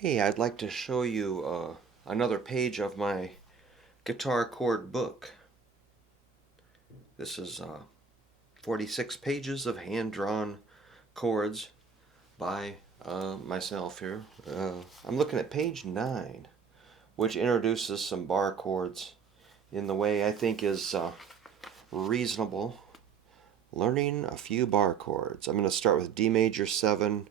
Hey, I'd like to show you another page of my guitar chord book. This is 46 pages of hand-drawn chords by myself here. I'm looking at page 9, which introduces some bar chords in the way I think is reasonable. Learning a few bar chords. I'm going to start with D major 7,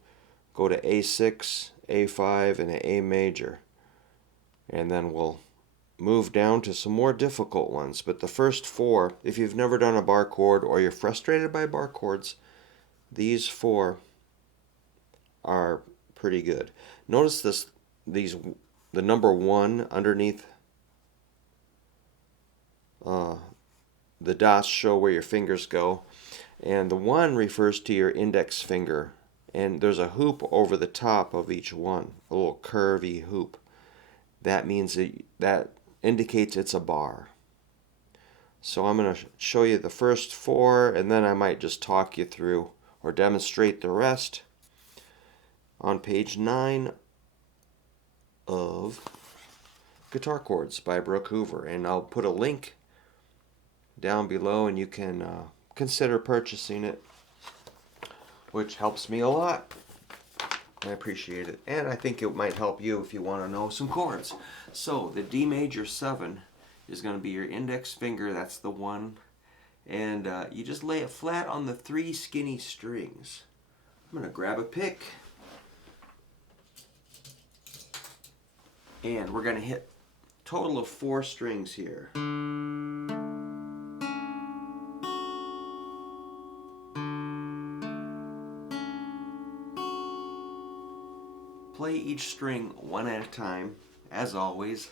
go to A6, A5, and A major. And then we'll move down to some more difficult ones. But the first four, if you've never done a bar chord or you're frustrated by bar chords, these four are pretty good. Notice the number 1 underneath the dots show where your fingers go, and the 1 refers to your index finger, and there's a hoop over the top of each one, a little curvy hoop. That means that indicates it's a bar. So I'm going to show you the first 4, and then I might just talk you through or demonstrate the rest on page 9 of Guitar Chords by Brook Hoover. And I'll put a link down below, and you can consider purchasing it, which helps me a lot. I appreciate it. And I think it might help you if you want to know some chords. So the D major 7 is going to be your index finger. That's the 1. And you just lay it flat on the 3 skinny strings. I'm going to grab a pick. And we're going to hit a total of 4 strings here. Play each string one at a time, as always.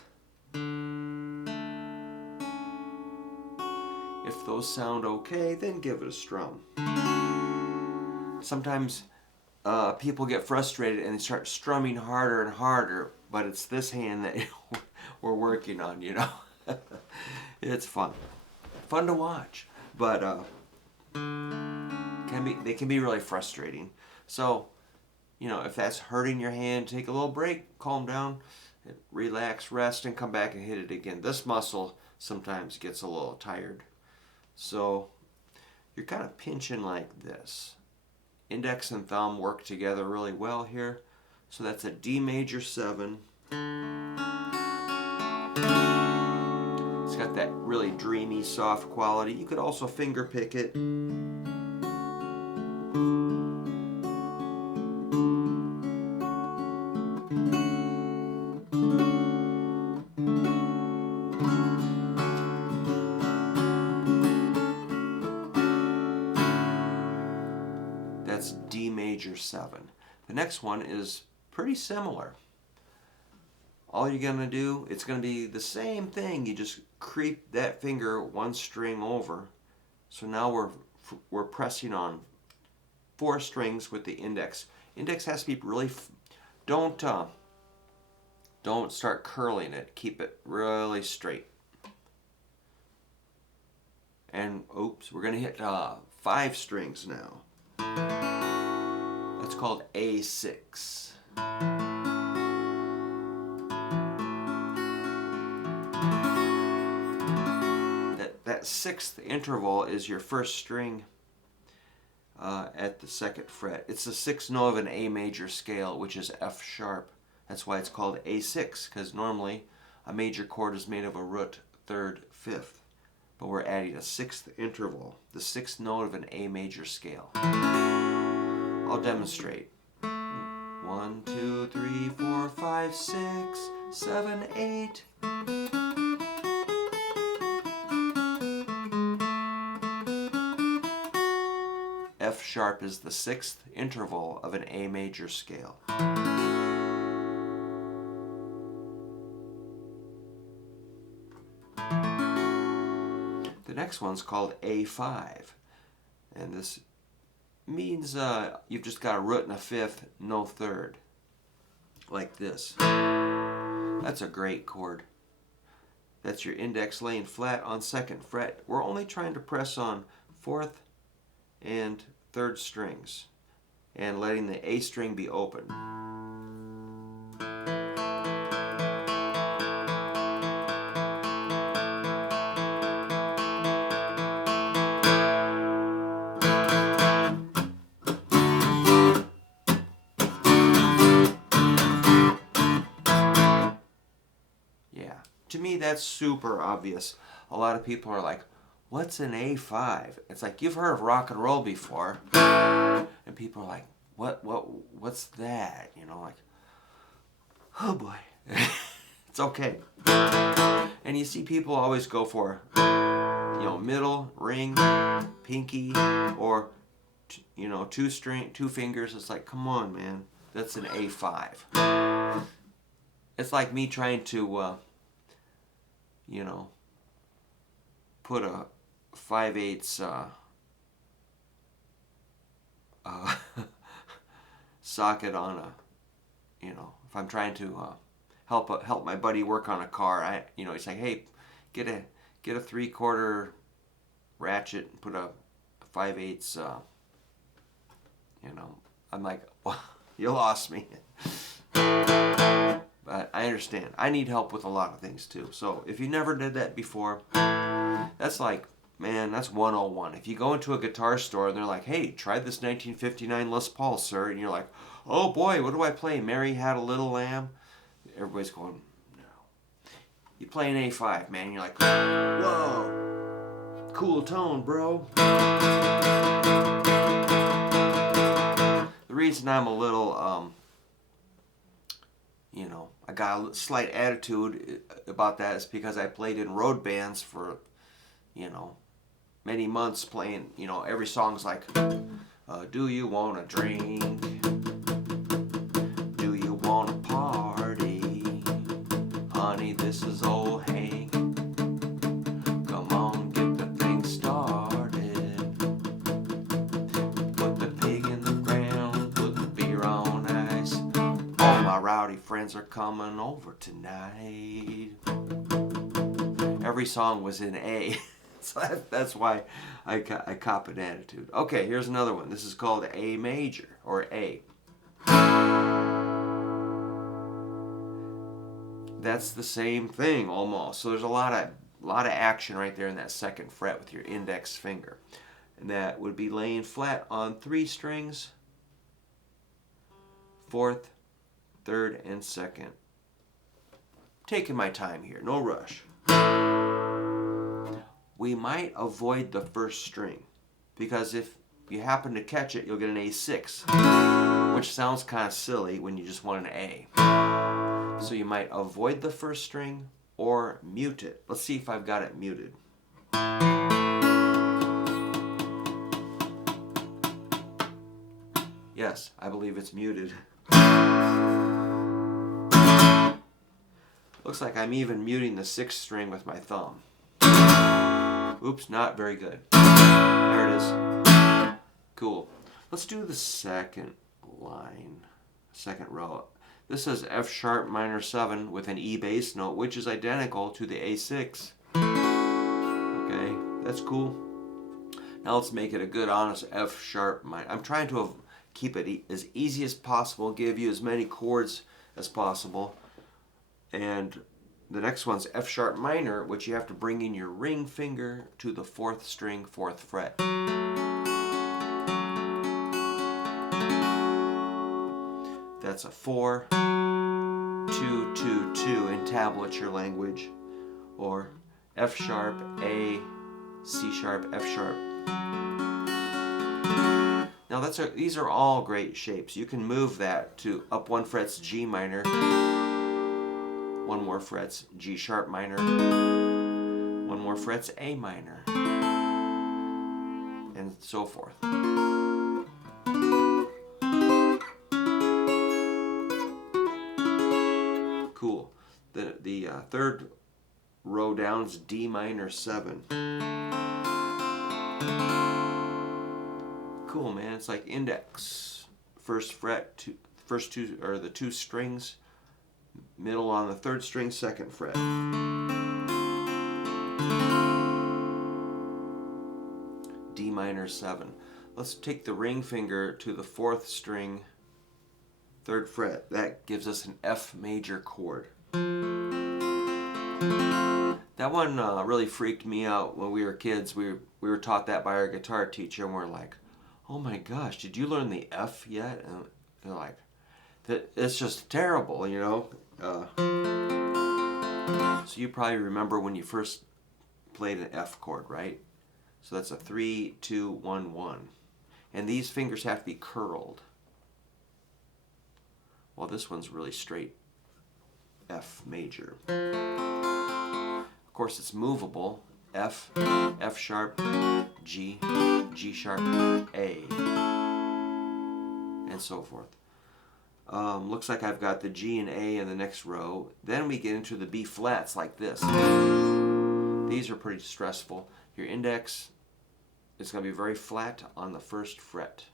If those sound okay, then give it a strum. Sometimes people get frustrated and they start strumming harder and harder, but it's this hand that we're working on, you know. It's fun. Fun to watch, but they can be really frustrating. So, you know, if that's hurting your hand, take a little break, calm down, relax, rest, and come back and hit it again. This muscle sometimes gets a little tired. So you're kind of pinching like this. Index and thumb work together really well here. So that's a D major 7. It's got that really dreamy, soft quality. You could also finger pick it. That's D major 7. The next one is pretty similar. All you're going to do, it's going to be the same thing. You just creep that finger 1 string over. So now we're pressing on 4 strings with the index. Index has to be really, don't start curling it. Keep it really straight. And oops, we're going to hit 5 strings now. That's called A6. That 6th interval is your first string at the 2nd fret. It's the 6th note of an A major scale, which is F sharp. That's why it's called A6, because normally a major chord is made of a root 3rd, 5th. But we're adding a 6th interval, the 6th note of an A major scale. I'll demonstrate. 1, 2, 3, 4, 5, 6, 7, 8. F sharp is the 6th interval of an A major scale. The next one's called A5, and this means you've just got a root and a 5th, no 3rd, like this. That's a great chord. That's your index laying flat on 2nd fret. We're only trying to press on 4th and 3rd strings and letting the A string be open. to me, that's super obvious. A lot of people are like, what's an A5? It's like, you've heard of rock and roll before. And people are like, what's that? You know, like, oh boy. It's okay. And you see people always go for, you know, middle, ring, pinky, or, you know, two fingers. It's like, come on, man. That's an A5. It's like me trying to, you know, put a 5/8 socket on a, you know, if I'm trying to help my buddy work on a car, you know, he's like, hey, get a 3/4 ratchet and put a 5/8 you know, I'm like, well, you lost me. But I understand. I need help with a lot of things too. So if you never did that before, that's like, man, that's 101. If you go into a guitar store and they're like, hey, try this 1959 Les Paul, sir. And you're like, oh boy, what do I play? Mary Had a Little Lamb? Everybody's going, no. You play an A5, man. You're like, whoa, cool tone, bro. The reason I'm a little, you know, I got a slight attitude about that is because I played in road bands for, you know, many months playing, you know, every song's like, do you want to drink? Do you want to party? Honey, this is old Hank. Come on, get the thing started. Put the pig in the ground, put the beer on ice. All my rowdy friends are coming over tonight. Every song was in A. So that's why I cop an attitude. Okay, here's another one. This is called A major, or A. That's the same thing almost. So there's a lot of action right there in that second fret with your index finger. And that would be laying flat on 3 strings, 4th, 3rd, and 2nd. Taking my time here, no rush. We might avoid the first string because if you happen to catch it, you'll get an A6, which sounds kind of silly when you just want an A. So you might avoid the first string or mute it. Let's see if I've got it muted. Yes, I believe it's muted. Looks like I'm even muting the 6th string with my thumb. Oops, not very good. There it is. Cool. Let's do the second line, second row. This says F sharp minor 7 with an E bass note, which is identical to the A6. Okay, that's cool. Now let's make it a good, honest F sharp minor. I'm trying to keep it as easy as possible, give you as many chords as possible. And the next one's F sharp minor, which you have to bring in your ring finger to the 4th string, 4th fret. That's a 4, 2, 2, 2 in tablature language, or F sharp, A, C sharp, F sharp. Now these are all great shapes. You can move that to up 1 fret's G minor, 1 more fret's G sharp minor, 1 more fret's A minor, and so forth. Cool. The 3rd row down is D minor 7. Cool, man. It's like index, 1st fret, first 2 or the 2 strings. Middle on the 3rd string, 2nd fret. D minor 7. Let's take the ring finger to the 4th string, 3rd fret. That gives us an F major chord. That one really freaked me out when we were kids. We were taught that by our guitar teacher, and we're like, oh my gosh, did you learn the F yet? And they're like, it's just terrible, you know. So you probably remember when you first played an F chord, right? So that's a 3, 2, 1, 1. And these fingers have to be curled. Well, this one's really straight F major. Of course, it's movable. F, F sharp, G, G sharp, A, and so forth. Looks like I've got the G and A in the next row. Then we get into the B flats like this. These are pretty stressful. Your index is going to be very flat on the first fret.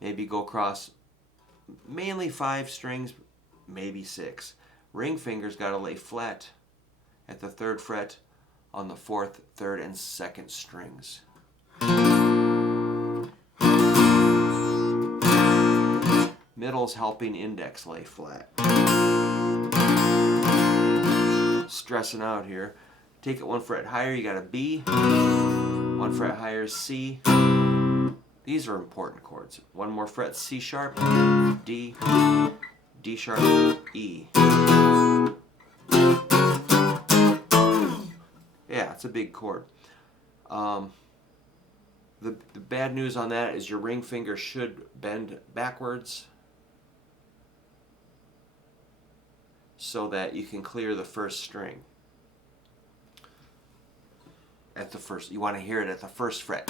Maybe go across mainly 5 strings, maybe 6. Ring finger's got to lay flat at the 3rd fret on the 4th, 3rd, and 2nd strings. Middle's helping index lay flat. Stressing out here. Take it 1 fret higher, you got a B. 1 fret higher is C. These are important chords. 1 more fret, C sharp, D, D sharp, E. Yeah, it's a big chord. The bad news on that is your ring finger should bend backwards so that you can clear the first string. At the first, you want to hear it at the 1st fret.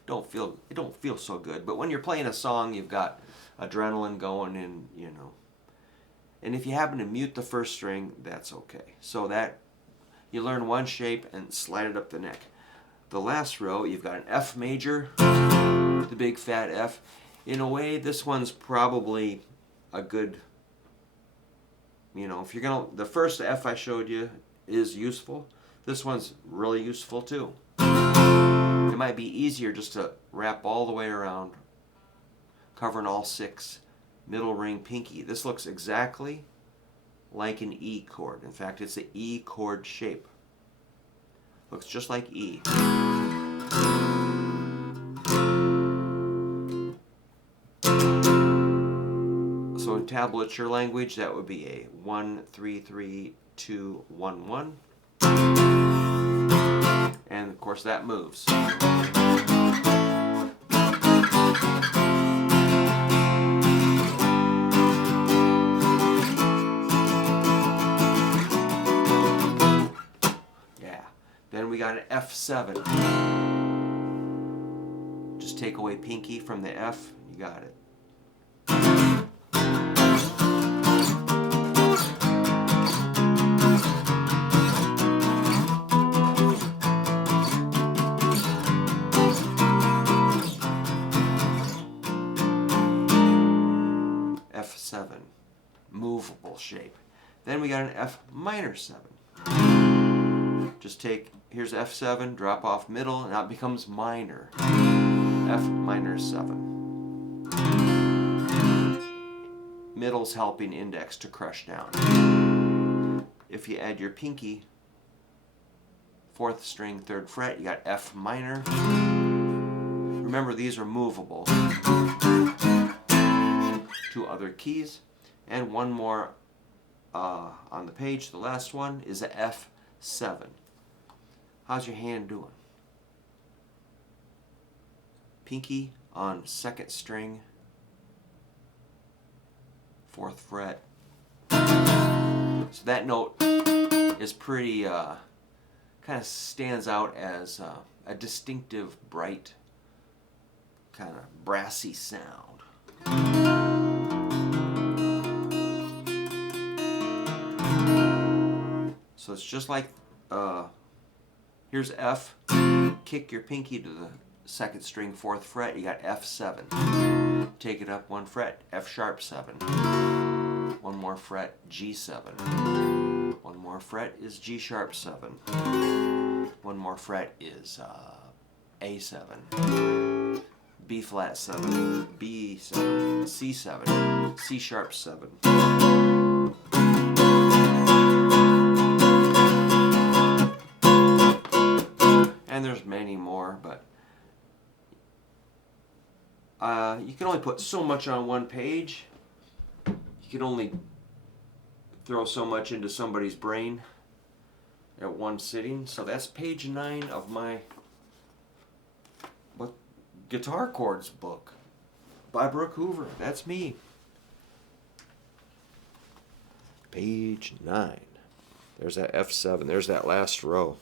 It don't feel so good, but when you're playing a song, you've got adrenaline going, and and if you happen to mute the 1st string, that's okay. So that you learn one shape and slide it up the neck. The last row, you've got an F major, the big fat F. In a way, this one's probably a good, if you're gonna, the first F I showed you is useful. This one's really useful too. It might be easier just to wrap all the way around, covering all 6. Middle ring pinky. This looks exactly like an E chord. In fact, it's an E chord shape. Looks just like E. So in tablature language, that would be a 1, 3, 3, 2, 1, 1. And of course that moves. Yeah. Then we got an F7. Just take away pinky from the F, you got it. F7, movable shape. Then we got an F minor 7. Just here's F7, drop off middle, and now it becomes minor. F minor 7. Middle's helping index to crush down. If you add your pinky, 4th string, 3rd fret, you got F minor. Remember, these are movable. 2 other keys, and 1 more on the page. The last one is a F7. How's your hand doing? Pinky on 2nd string, 4th fret. So that note is pretty, kind of stands out as a distinctive, bright, kind of brassy sound. So it's just like, here's F, kick your pinky to the 2nd string, 4th fret, you got F7. Take it up 1 fret, F sharp 7. 1 more fret, G7. 1 more fret is G sharp 7. 1 more fret is A7. B flat 7, B7, C7, C sharp 7. And there's many more, but you can only put so much on one page. You can only throw so much into somebody's brain at one sitting. So that's page 9 of my guitar chords book by Brook Hoover. That's me. Page 9. There's that F7. There's that last row.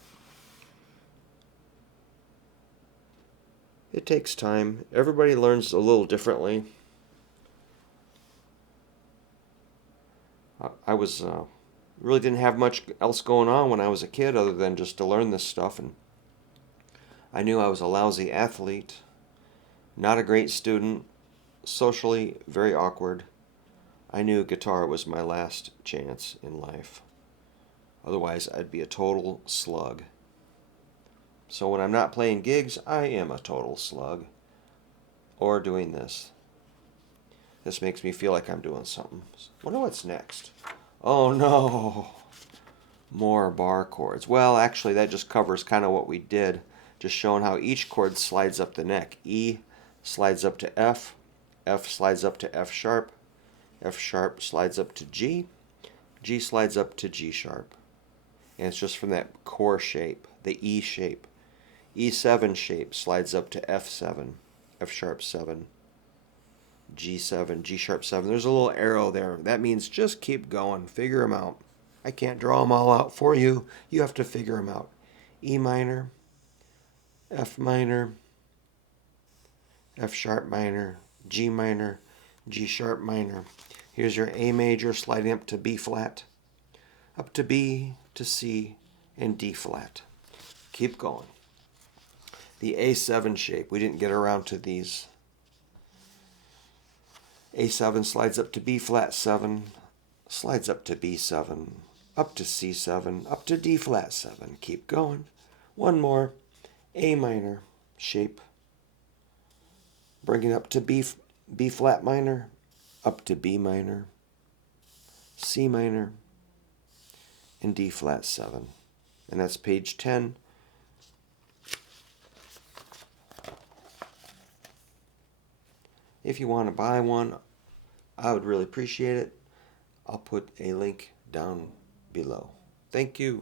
It takes time. Everybody learns a little differently. I was really didn't have much else going on when I was a kid other than just to learn this stuff, and I knew I was a lousy athlete, not a great student, socially very awkward. I knew guitar was my last chance in life. Otherwise, I'd be a total slug. So when I'm not playing gigs, I am a total slug. Or doing this. This makes me feel like I'm doing something. Wonder what's next. Oh no! More bar chords. Well, actually, that just covers kind of what we did. Just showing how each chord slides up the neck. E slides up to F. F slides up to F sharp. F sharp slides up to G. G slides up to G sharp. And it's just from that core shape, the E shape. E7 shape slides up to F7, F sharp 7, G7, G sharp 7. There's a little arrow there. That means just keep going. Figure them out. I can't draw them all out for you. You have to figure them out. E minor, F minor, F sharp minor, G minor, G sharp minor. Here's your A major sliding up to B flat, up to B, to C, and D flat. Keep going. The A7 shape, we didn't get around to these. A7 slides up to B flat 7, slides up to B7, up to C7, up to D flat 7. Keep going. One more. A minor shape. Bringing up to B flat minor, up to B minor, C minor, and D flat 7. And that's page 10. If you want to buy one, I would really appreciate it. I'll put a link down below. Thank you.